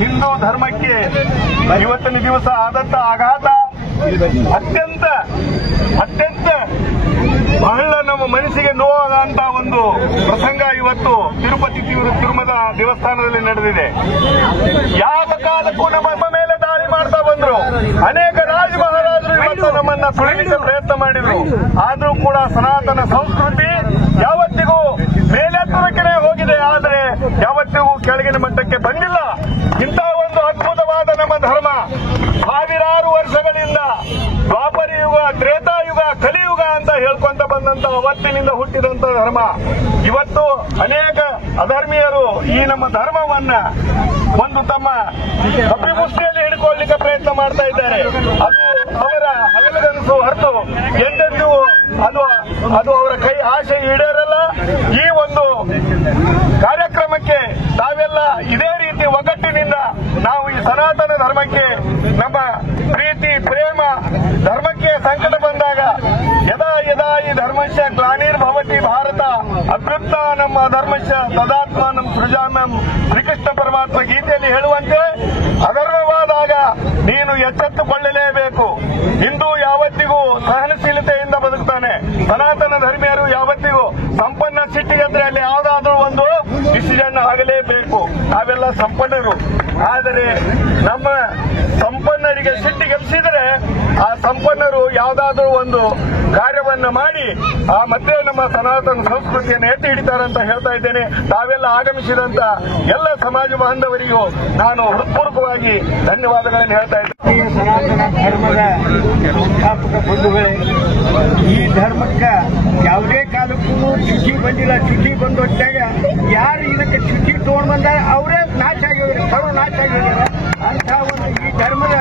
ಹಿಂದೂ ಧರ್ಮಕ್ಕೆ ಇವತ್ತಿನ ದಿವಸ ಆದಂತ ಆಘಾತ ಅತ್ಯಂತ ಬಹಳ ನಮ್ಮ ಮನಸ್ಸಿಗೆ ನೋವಾದಂತ ಒಂದು ಪ್ರಸಂಗ ಇವತ್ತು ತಿರುಮಲ ದೇವಸ್ಥಾನದಲ್ಲಿ ನಡೆದಿದೆ. ಯಾವ ಕಾಲಕ್ಕೂ ನಮ್ಮ ಮೇಲೆ ದಾಳಿ ಮಾಡ್ತಾ ಬಂದ್ರು. ಅನೇಕ ರಾಜ ಮಹಾರಾಜರು ಇವತ್ತು ನಮ್ಮನ್ನ ತುಳಿಲಿಕ್ಕೆ ಪ್ರಯತ್ನ ಮಾಡಿದ್ರು. ಆದ್ರೂ ಕೂಡ ಸನಾತನ ಸಂಸ್ಕೃತಿ ಯಾವತ್ತಿಗೂ ಮೇಲೆತ್ತರಕ್ಕೆ ಹೋಗಿದೆ, ಆದರೆ ಯಾವತ್ತಿಗೂ ಕೆಳಗಿನ ಮಟ್ಟಕ್ಕೆ ಬಂದಿಲ್ಲ. ಇಂಥ ಒಂದು ಅದ್ಭುತವಾದ ನಮ್ಮ ಧರ್ಮ ಸಾವಿರಾರು ವರ್ಷಗಳಿಂದ ದ್ವಾಪರ ಯುಗ, ತ್ರೇತಾಯುಗ, ಕಲಿಯುಗ ಅಂತ ಹೇಳ್ಕೊಂತ ಬಂದಂತ ಅವತ್ತಿನಿಂದ ಹುಟ್ಟಿದಂತ ಧರ್ಮ ಇವತ್ತು ಅನೇಕ ಅಧರ್ಮೀಯರು ಈ ನಮ್ಮ ಧರ್ಮವನ್ನ ಒಂದು ತಮ್ಮ ಕಪಿಮುಷ್ಟಿಯಲ್ಲಿ ಹಿಡ್ಕೊಳ್ಳಿಕ್ಕೆ ಪ್ರಯತ್ನ ಮಾಡ್ತಾ ಇದ್ದಾರೆ. ಅದು ಅವರ ಹಗಲುಗನಸು ಹೊರತು ಎಂದೆಂದೂ ಅದು ಅವರ ಕೈ ಆಶೆ ಈಡೇರಲ್ಲ. ಈ ಒಂದು ಕಾರ್ಯಕ್ರಮಕ್ಕೆ ತಾವೆಲ್ಲ ಇದೇ ರೀತಿ ಒಗ್ಗಟ್ಟಿನಿಂದ ನಾವು ಈ ಸನಾತನ ಧರ್ಮಕ್ಕೆ ನಮ್ಮ ಪ್ರೀತಿ ಪ್ರೇಮ ಧರ್ಮಕ್ಕೆ ಸಂಕಟ ಬಂದಾಗ ಯದಾ ಯದಾ ಈ ಧರ್ಮಸ್ಯ ಗ್ಲಾನಿರ್ಭವತಿ ಭಾರತ ಅಭ್ಯುತ್ಥಾನಂ ಧರ್ಮಸ್ಯ ತದಾತ್ಮಾನಂ ಸೃಜಾಮ್ಯಂ ಶ್ರೀಕೃಷ್ಣ ಪರಮಾತ್ಮ ಗೀತೆಯಲ್ಲಿ ಹೇಳುವಂತೆ ಅಧರ್ಮವಾದಾಗ ನೀನು ಎಚ್ಚೆತ್ತುಕೊಳ್ಳಲೇಬೇಕು. ಹಿಂದೂ ಯಾವತ್ತಿಗೂ ಸಹನಶೀಲತೆಯಿಂದ ಬದುಕ್ತಾನೆ. ಸನಾತನ ಧರ್ಮೀಯರು ಯಾವತ್ತಿಗೂ ಸಂಪನ್ನ ಸಿಟ್ಟಿಗೆದ್ರೆ ಅಲ್ಲಿ ಯಾವುದಾದ್ರೂ ಒಂದು ಡಿಸಿಷನ್ ಆಗಲೇಬೇಕು. ನಾವೆಲ್ಲ ಸಂಪನ್ನರು. ಆದರೆ ನಮ್ಮ ಸಂಪನ್ನರಿಗೆ ಸಿಟ್ಟಿಗೆಬ್ಸಿದರೆ ಆ ಸಂಪನ್ನರು ಯಾವುದಾದ್ರೂ ಒಂದು ಕಾರ್ಯವನ್ನ ಮಾಡಿ ಆ ಮತ್ತೆ ನಮ್ಮ ಸನಾತನ ಸಂಸ್ಕೃತಿಯನ್ನು ಎತ್ತಿ ಹಿಡಿತಾರೆ ಅಂತ ಹೇಳ್ತಾ ಇದ್ದೇನೆ. ತಾವೆಲ್ಲ ಆಗಮಿಸಿದಂತ ಎಲ್ಲ ಸಮಾಜ ಬಾಂಧವರಿಗೂ ನಾನು ಹೃತ್ಪೂರ್ವಕವಾಗಿ ಧನ್ಯವಾದಗಳನ್ನು ಹೇಳ್ತಾ ಇದ್ದೇನೆ. ಸನಾತನ ಧರ್ಮದ ಸಂಸ್ಥಾಪಕ ಬಂಧುಗಳೇ, ಈ ಧರ್ಮಕ್ಕೆ ಯಾವುದೇ ಕಾಲಕ್ಕೂ ಚುಚ್ಚಿ ಬಂದಿಲ್ಲ. ಚುಚ್ಚಿ ಬಂದ ಹೊತ್ತಾಗ ಯಾರು ಇದಕ್ಕೆ ಚುಚ್ಚಿ ತಗೊಂಡು ಬಂದಾರೆ ಅವರೇ ನಾಶ ಆಗಿದ್ದಾರೆ, ಸರ್ವ ನಾಶ ಆಗಿದ್ದಾರೆ. ಅಂತ ಒಂದು ಈ ಧರ್ಮದ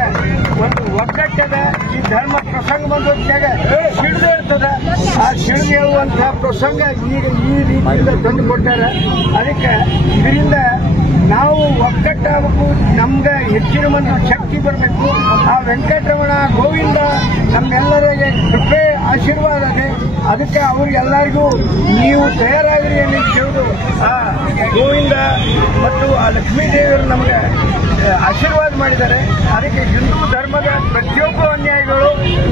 ಒಂದು ಒಗ್ಗಟ್ಟದ ಈ ಧರ್ಮ ಪ್ರಸಂಗ ಬಂದ ಹೊತ್ತಾಗ ಸಿಡಿದು ಇರ್ತದೆ. ಆ ಸಿಡಿದು ಹೇಳುವಂತಹ ಪ್ರಸಂಗ ಈಗ ಈ ರೀತಿಯಿಂದ ತಂದು ಕೊಟ್ಟಾರೆ. ಅದಕ್ಕೆ ಇದರಿಂದ ನಾವು ಒಗ್ಗಟ್ಟಾಗಬೇಕು, ನಮ್ಗೆ ಹೆಚ್ಚಿನ ಮಂದಿ ಶಕ್ತಿ ಬರಬೇಕು. ಆ ವೆಂಕಟರಮಣ ಗೋವಿಂದ ನಮ್ಮೆಲ್ಲರಿಗೆ ಕೃಪೆ ಆಶೀರ್ವಾದ ಇದೆ. ಅದಕ್ಕೆ ಅವ್ರಿಗೆಲ್ಲರಿಗೂ ನೀವು ತಯಾರಾಗಿರಿ ಅಂತ ಕೇಳಿದು ಆ ಗೋವಿಂದ ಮತ್ತು ಆ ಲಕ್ಷ್ಮೀ ದೇವಿಯರು ನಮಗೆ ಆಶೀರ್ವಾದ ಮಾಡಿದ್ದಾರೆ. ಅದಕ್ಕೆ ಹಿಂದೂ ಧರ್ಮದ ಪ್ರತಿಯೊಬ್ಬ ಅನ್ಯಾಯಿಗಳು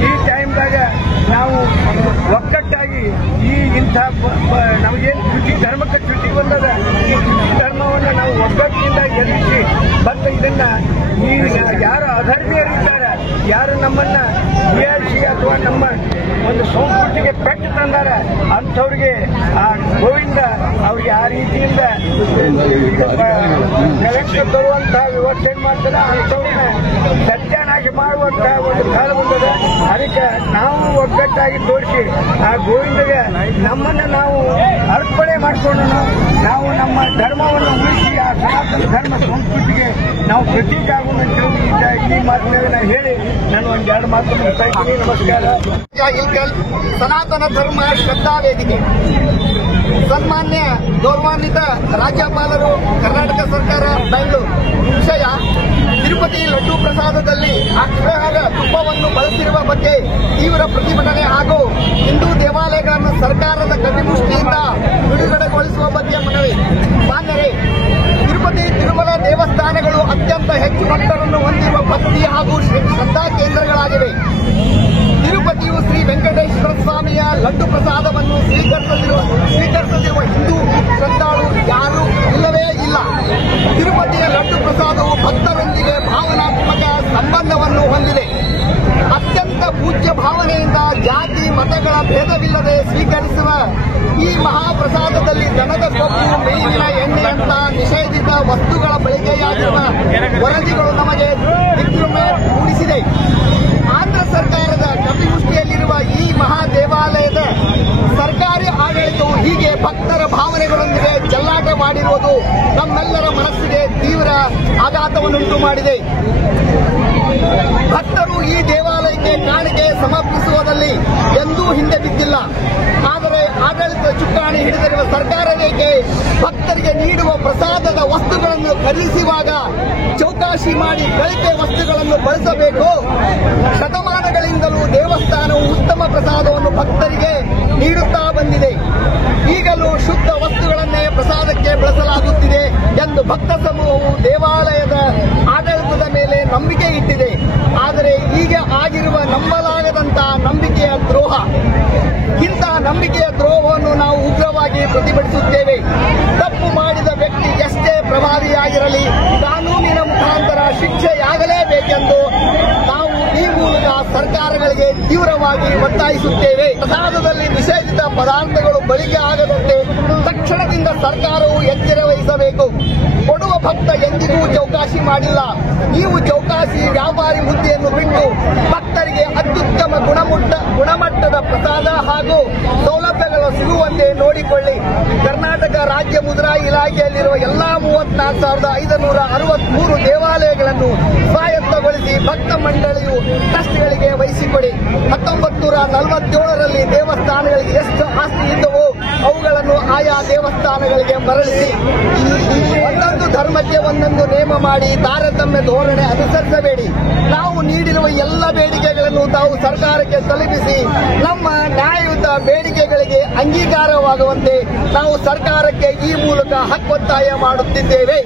ಈ ಟೈಮ್ದಾಗ ನಾವು ಒಗ್ಗಟ್ಟಾಗಿ ಈ ಇಂಥ ನಮಗೇನು ಚ್ಯುತಿ ಧರ್ಮಕ್ಕೆ ಚ್ಯುತಿ ಬಂದದ ಈ ಚ್ಯುತಿ ಧರ್ಮವನ್ನು ನಾವು ಒಗ್ಗಟ್ಟಿನಿಂದ ಎದುರಿಸಿ ಮತ್ತು ಇದನ್ನ ಈ ಯಾರು ಅಧರ್ಮೀಯರಿದ್ದಾರೆ ಯಾರು ನಮ್ಮನ್ನ ಬಿಆರ್ಸಿ ಅಥವಾ ನಮ್ಮ ಒಂದು ಸಂಸ್ಕೃತಿಗೆ ಪೆಟ್ಟು ತಂದಾರ ಅಂಥವ್ರಿಗೆ ಆ ಗೋವಿಂದ ಅವ್ರಿಗೆ ಆ ರೀತಿಯಿಂದ ನೆಲಕ್ಕೆ ತರುವಂತಹ ವ್ಯವಸ್ಥೆ ಮಾಡ್ತಾರೆ. ಅಂಥವ್ರನ್ನ ಸಜ್ಜನಾಗಿ ಮಾಡುವಂತಹ ಒಂದು ಕಾಲ ಬಂದದ. ಅದಕ್ಕೆ ನಾವು ಒಗ್ಗಟ್ಟಾಗಿ ತೋರಿಸಿ ಆ ಗೋವಿಂದಗೆ ನಮ್ಮನ್ನು ನಾವು ಅರ್ಪಣೆ ಮಾಡಿಕೊಳ್ಳೋಣ. ನಾವು ನಮ್ಮ ಧರ್ಮವನ್ನು ಉಳಿಸಿ ಆ ಸನಾತನ ಧರ್ಮ ಸಂಸ್ಕೃತಿಗೆ ನಾವು ಪ್ರತೀಕ ಆಗೋಣ ಅಂತ ಈ ಮಾತನ್ನ ಹೇಳಿ ನಾನು ಒಂದೆರಡು ಮಾತು ಮುಗಿಸ್ತಾ ಇದ್ದೀನಿ. ನಮಸ್ಕಾರ. ಇಲ್ಕಲ್ ಸನಾತನ ಧರ್ಮ ಶ್ರದ್ಧಾ ವೇದಿಕೆ ಸನ್ಮಾನ್ಯ ಗೌರವಾನ್ವಿತ ರಾಜ್ಯಪಾಲರು ಕರ್ನಾಟಕ ಸರ್ಕಾರ ಬೆಂಗಳೂರು. ವಿಷಯ ತಿರುಪತಿ ಲಡ್ಡು ಪ್ರಸಾದದಲ್ಲಿ ಅಕ್ರಮದ ತುಪ್ಪವನ್ನು ಬಳಸಿರುವ ಬಗ್ಗೆ ತೀವ್ರ ಪ್ರತಿಭಟನೆ ಹಾಗೂ ಹಿಂದೂ ದೇವಾಲಯಗಳನ್ನು ಸರ್ಕಾರದ ಕಪಿಮುಷ್ಟಿಯಿಂದ ಬಿಡುಗಡೆಗೊಳಿಸುವ ಬಗ್ಗೆ ಮನವಿ. ಮಾನ್ಯರೇ, ತಿರುಪತಿ ತಿರುಮಲ ದೇವಸ್ಥಾನಗಳು ಅತ್ಯಂತ ಹೆಚ್ಚು ಭಕ್ತರನ್ನು ಹೊಂದಿರುವ ಭಕ್ತಿ ಹಾಗೂ ಶ್ರದ್ಧಾ ಕೇಂದ್ರಗಳಾಗಿವೆ. ತಿರುಪತಿಯು ಶ್ರೀ ವೆಂಕಟೇಶ್ವರ ಸ್ವಾಮಿಯ ಲಡ್ಡು ಪ್ರಸಾದವನ್ನು ಸ್ವೀಕರಿಸದಿರುವ ಹಿಂದೂ ಶ್ರದ್ಧಾಳು ಯಾರೂ ಇಲ್ಲವೇ ಇಲ್ಲ. ತಿರುಪತಿಯ ಲಡ್ಡು ಪ್ರಸಾದವು ಭಕ್ತರೊಂದಿಗೆ ಭಾವನಾತ್ಮಕ ಸಂಬಂಧವನ್ನು ಹೊಂದಿದೆ. ಅತ್ಯಂತ ಪೂಜ್ಯ ಭಾವನೆಯಿಂದ ಜಾತಿ ಮತಗಳ ಭೇದವಿಲ್ಲದೆ ಸ್ವೀಕರಿಸುವ ಈ ಮಹಾಪ್ರಸಾದದಲ್ಲಿ ದನದ ಕೊಬ್ಬು, ಮೇವಿನ ಎಣ್ಣೆಯಂತ ನಿಷೇಧಿತ ವಸ್ತುಗಳ ಬಳಕೆಯಾಗಿರುವ ವರದಿಗಳು ನಮಗೆ ದಿಗ್ಭ್ರಮೆ ಮೂಡಿಸಿದೆ. ಆಂಧ್ರ ಸರ್ಕಾರದ ಕಪಿಮುಷ್ಟಿಯಲ್ಲಿರುವ ಈ ಮಹಾ ದೇವಾಲಯದ ಸರ್ಕಾರಿ ಆಡಳಿತವು ಹೀಗೆ ಭಕ್ತರ ಭಾವನೆಗಳೊಂದಿಗೆ ಚೆಲ್ಲಾಟ ಮಾಡಿರುವುದು ನಮ್ಮೆಲ್ಲರ ಮನಸ್ಸಿಗೆ ತೀವ್ರ ಆಘಾತವನ್ನುಂಟು ಮಾಡಿದೆ. ಭಕ್ತರು ಈ ದೇವಾಲಯಕ್ಕೆ ಕಾಣಿಕೆ ಸಮರ್ಪಿಸುವುದರಲ್ಲಿ ಎಂದೂ ಹಿಂದೆ ಬಿದ್ದಿಲ್ಲ. ಆದರೆ ಆಡಳಿತ ಚುಕ್ಕಾಣಿ ಹಿಡಿದಿರುವ ಸರ್ಕಾರಕ್ಕೆ ಭಕ್ತರಿಗೆ ನೀಡುವ ಪ್ರಸಾದದ ವಸ್ತುಗಳನ್ನು ಖರೀದಿಸುವಾಗ ಚೌಕಾಶಿ ಮಾಡಿ ಕಳಪೆ ವಸ್ತುಗಳನ್ನು ಬಳಸಬೇಕು. ಶತಮಾನಗಳಿಂದಲೂ ದೇವಸ್ಥಾನವು ಉತ್ತಮ ಪ್ರಸಾದವನ್ನು ಭಕ್ತರಿಗೆ ನೀಡುತ್ತಾ ಬಂದಿದೆ. ಈಗಲೂ ಶುದ್ಧ ವಸ್ತುಗಳನ್ನೇ ಪ್ರಸಾದಕ್ಕೆ ಬಳಸಲಾಗುತ್ತಿದೆ ಎಂದು ಭಕ್ತ ಸಮೂಹವು ದೇವಾಲಯದ ಆಡಳಿತದ ಮೇಲೆ ನಂಬಿಕೆ ಇಟ್ಟಿದೆ. ಆದರೆ ಈಗ ಆಗಿರುವ ನಂಬಲಾಗದಂತಹ ನಂಬಿಕೆಯ ದ್ರೋಹ. ಇಂತಹ ನಂಬಿಕೆಯ ದ್ರೋಹವನ್ನು ನಾವು ಉಗ್ರವಾಗಿ ಪ್ರತಿಭಟಿಸುತ್ತೇವೆ. ತಪ್ಪು ಮಾಡಿದ ವ್ಯಕ್ತಿ ಎಷ್ಟೇ ಪ್ರಭಾವಿಯಾಗಿರಲಿ ಕಾನೂನಿನ ಮುಖಾಂತರ ಶಿಕ್ಷೆಯಾಗಲೇಬೇಕೆಂದು ನಾವು ಈ ಮೂಲಕ ಸರ್ಕಾರಗಳಿಗೆ ತೀವ್ರವಾಗಿ ಒತ್ತಾಯಿಸುತ್ತೇವೆ. ಪ್ರಸಾದದಲ್ಲಿ ನಿಷೇಧಿತ ಪದಾರ್ಥಗಳು ಬಳಕೆ ಆಗದಂತೆ ತಕ್ಷಣದಿಂದ ಸರ್ಕಾರವು ಎಚ್ಚರ ವಹಿಸಬೇಕು. ಕೊಡುವ ಭಕ್ತ ಎಂದಿಗೂ ಚೌಕಾಶಿ ಮಾಡಿಲ್ಲ. ನೀವು ಚೌಕಾಸಿ ವ್ಯಾಪಾರಿ ಮುದ್ದೆಯನ್ನು ಬಿಟ್ಟು ಭಕ್ತರಿಗೆ ಅತ್ಯುತ್ತಮ ಗುಣಮಟ್ಟದ ಪ್ರಸಾದ ಹಾಗೂ ಸೌಲಭ್ಯಗಳು ಸಿಗುವಂತೆ ನೋಡಿಕೊಳ್ಳಿ. ಕರ್ನಾಟಕ ರಾಜ್ಯ ಮುದ್ರಾ ಇಲಾಖೆಯಲ್ಲಿರುವ ಎಲ್ಲಾ 34,563 ದೇವಾಲಯಗಳನ್ನು ಸ್ವಾಯತ್ತಗೊಳಿಸಿ ಭಕ್ತ ಮಂಡಳಿಯು ಟ್ರಸ್ಟ್ಗಳಿಗೆ ವಹಿಸಿಕೊಡಿ. 1947ರಲ್ಲಿ ದೇವಸ್ಥಾನಗಳಿಗೆ ಎಷ್ಟು ಆಸ್ತಿ ಇದ್ದವೋ ಅವುಗಳನ್ನು ಆಯಾ ದೇವಸ್ಥಾನಗಳಿಗೆ ಮರಳಿಸಿ. ಒಂದೊಂದು ಧರ್ಮಕ್ಕೆ ಒಂದೊಂದು ನೇಮ ಮಾಡಿ ತಾರತಮ್ಯ ಧೋರಣೆ ಅನುಸರಿಸಬೇಡಿ. ನಾವು ನೀಡಿರುವ ಎಲ್ಲ ಬೇಡಿಕೆಗಳನ್ನು ತಾವು ಸರ್ಕಾರಕ್ಕೆ ತಲುಪಿಸಿ ನಮ್ಮ ನ್ಯಾಯಯುತ ಬೇಡಿಕೆಗಳಿಗೆ ಅಂಗೀಕಾರವಾಗುವಂತೆ ನಾವು ಸರ್ಕಾರಕ್ಕೆ ಈ ಮೂಲಕ ಹಕ್ಕೊತ್ತಾಯ ಮಾಡುತ್ತಿದ್ದೇವೆ.